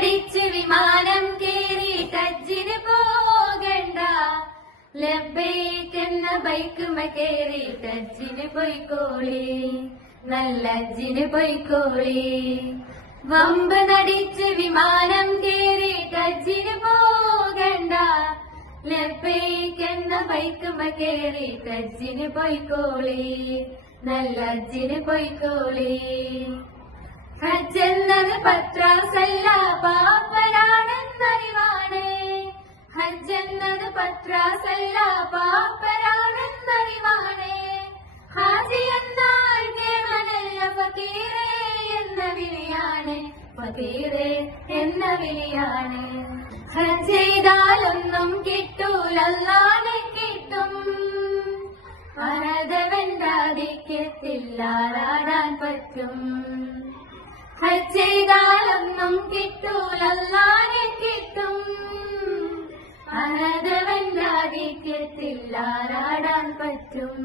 വമ്പനടിച്ച് വിമാനം കേറി ഹജ്ജിന് പോകണ്ട, ലബ്ബൈക്കെന്ന ബൈക്കുമ കേറി ഹജ്ജിന് പോയിക്കോളി, നല്ല ഹജ്ജിന് പോയിക്കോളി. വമ്പനടിച്ച് വിമാനം കേറി ഹജ്ജിന് പോകണ്ട, ലബ്ബൈക്കെന്ന ബൈക്കുമ കേറി ഹജ്ജിന് പോയിക്കോളി, നല്ല ഹജ്ജിന് പോയിക്കോളി. ഹജ്ജെന്നത് പത്രാസല്ല പാപ്പരാണെന്നറിവാണ്, ഹജ്ജെന്നത് പത്രാസല്ല പാപ്പരാണെന്നറിവാണ്. ഹാജി എന്നാൽ കേവലല്ല ഫക്കീറേ എന്ന വിളിയാണ്, ഫക്കീറേ എന്ന വിളിയാണ്. ഹജ്ജ് ചെയ്താലൊന്നും കിട്ടൂല അല്ലാഹുവിനെ കിട്ടും, അനർഥവെന്താദിക്കത്തില്ലാടാൻ പറ്റും. ഹജ്ജ് ചെയ്താലൊന്നും കിട്ടൂല അല്ലാഹുവിനെ കിട്ടും, അനർഥവെന്താദിക്കത്തില്ലാടാൻ പറ്റും.